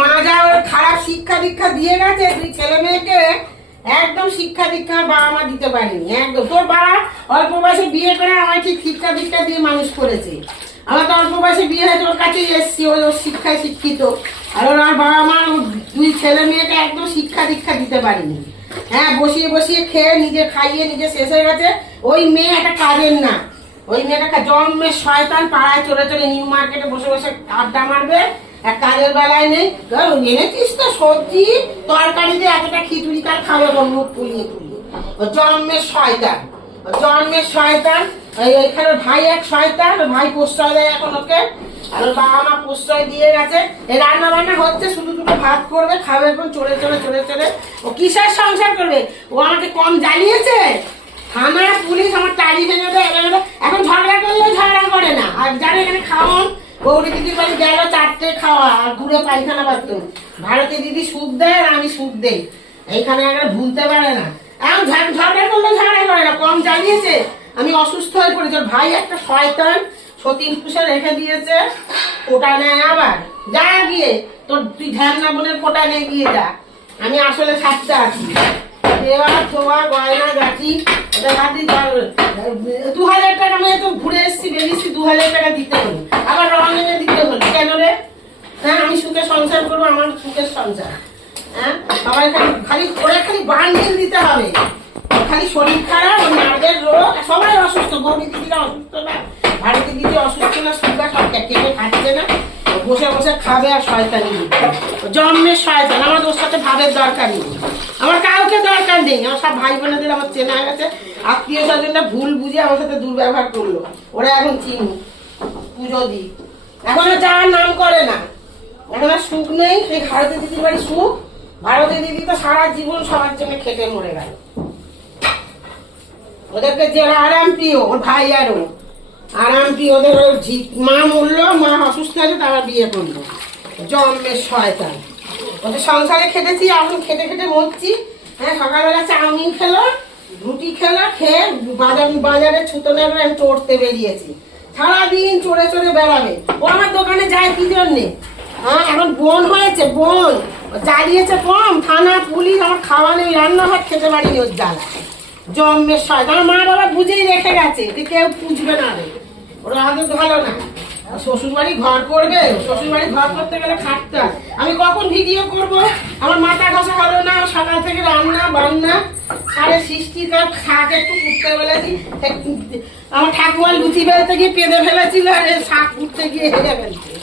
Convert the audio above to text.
মা যা ওর খারাপ শিক্ষা দীক্ষা দিয়ে গেছে, তুই ছেলে মেয়েকে একদম শিক্ষা দীক্ষা বাবা মা দিতে পারেনি, একদম। তোর বাবা অল্প বয়সে বিয়ে করে আমায় ঠিক শিক্ষা দীক্ষা দিয়ে মানুষ করেছে। আমার তো অল্প বয়সে বিয়ে হয়েছে ওর কাছেই এসছি ওর শিক্ষায় শিক্ষিত। আর ওর আমার বাবা মা দুই ছেলে মেয়েকে একদম শিক্ষা দীক্ষা দিতে পারেনি। হ্যাঁ বসিয়ে বসিয়ে খেয়ে নিজে খাইয়ে নিজে শেষ হয়ে গেছে। ওই মেয়ে একটা কাজের না। ওই মেয়েটা জন্মের শয়তান পাড়ায় চলে চলে নিউ মার্কেটে বসে বসে আড্ডা মারবে। কাজের বেলায় নেই। ধর, এনেছিস তো সবজি তরকারি দিয়ে এতটা খিচুড়ি কাল খাবে ওর মুখ পুলিয়ে ও জন্মের শয়তান। জন্মের শয়তান। এখানে ভাই এক শয়তান ভাই প্রশ্রয় দেয় এখন ওকে। আর বাবা মা প্রশ্রয় দিয়ে গেছে। এই রান্না বান্না হচ্ছে শুধু দুটো ভাত করবে খাবে এখন চলে চলে চলে চলে ও কিসের সংসার করবে? ও আমাকে কম জ্বালিয়েছে? থানা পুলিশ আমার টাড়ি ভেঙে দেয় এখন ঝগড়া করলেও ঝগড়া করে না আর জানে এখানে খাওয়ান গৌরী দিদির বাড়ি গেল চারটে খাওয়া, আর ঘুরে পায়খানা বাথরুম। ভারতী দিদি সুখ দেয় আর আমি সুখ দেই। এইখানে একবার ভুলতে পারে না। এখন ঝগ- ঝগড়া করলে ঝগড়া করে না কম জ্বালিয়েছে আমি অসুস্থ হয়ে পড়েছি। ভাই একটা শয়তান, সতীন পুষে রেখে দিয়েছে। ওটা নেয় আবার। যা গিয়ে, তোর তুই ধ্যান না বোনের ফোটা নিয়ে গিয়ে যা। আমি আসলে থাকতে আছি। দেওয়া ছোয়া গয়না গাছি ওটা গাছি দু হাজার টাকা, আমি তো ঘুরে এসেছি, বেরিয়েছি, দু হাজার টাকা দিতে হলো আবার রং দিতে হলো। কেন রে? হ্যাঁ আমি সুখে সংসার করব, আমার সুখের সংসার। হ্যাঁ সবাই খালি খালি ওরা খালি বান্ডিল দিতে হবে। খালি শরীর খারাপ ওর রোগ, সবাই অসুস্থ। গৌরী অসুস্থ না? ভারতী দিদি অসুস্থ না? সুগার সব কেটে খাচ্ছে না? বসে বসে খাবে আর শয়তানি। জন্মের শয়তান। আমার ওর সাথে ভাবের দরকার নেই। আমার কাউকে দরকার নেই। আমার সব ভাই বোনেদের আমার চেনা হয়ে গেছে। আত্মীয় স্বজনরা ভুল বুঝে আমার সাথে দুর্ব্যবহার করল। ওরা এখন চিনি। পুজো নাম করে না। এখন আর সুখ নেই, সেই ভারতী দিদির বাড়ি সুখ। ভারতী দিদি তো সারা জীবন সবার জন্য খেটে মরে গেল। ওদেরকে যারা আরাম প্রিয়, ওর ভাই আরও আরাম প্রিয় ওদের মা মরলো, মা অসুস্থ আছে, তারা বিয়ে করল। জন্মের শয়তান। ওদের সংসারে খেটেছি, এখন খেটে খেটে মরছি। হ্যাঁ সকালবেলা চাউমিন খেলো, রুটি খেলো, খেয়ে বাজার বাজারে ছুতো নেবে চড়তে বেরিয়েছি। সারাদিন চড়ে চড়ে বেড়াবে। ও আমার দোকানে যায় কি জন্যে? হ্যাঁ এখন বোন হয়েছে, বোন। জ্বালিয়েছে কম, থানা, পুলিশ, আমার খাওয়া নেই, রান্নাঘর, খেতে পারিনি ওর জ্বালা। জন্মের শয়তান। আমার মা বাবা বুঝেই রেখে গেছে যে কেউ পুজবে না রে। ওরা আদৌ ভালো না। শ্বশুর বাড়ি ঘর করবে শ্বশুর বাড়ি ঘর করতে গেলে খাটতে আমি কখন ভিডিও করব? আমার মাথা ঘষা হলো না সকাল রান্না বান্না সাড়ে সৃষ্টি তার শাক একটু কুটতে বলেছি। আমার ঠাকুমা লুচি বেলতে গিয়ে পেঁদে ফেলেছিল, আর শাক উঠতে গিয়ে হেরে ফেলছে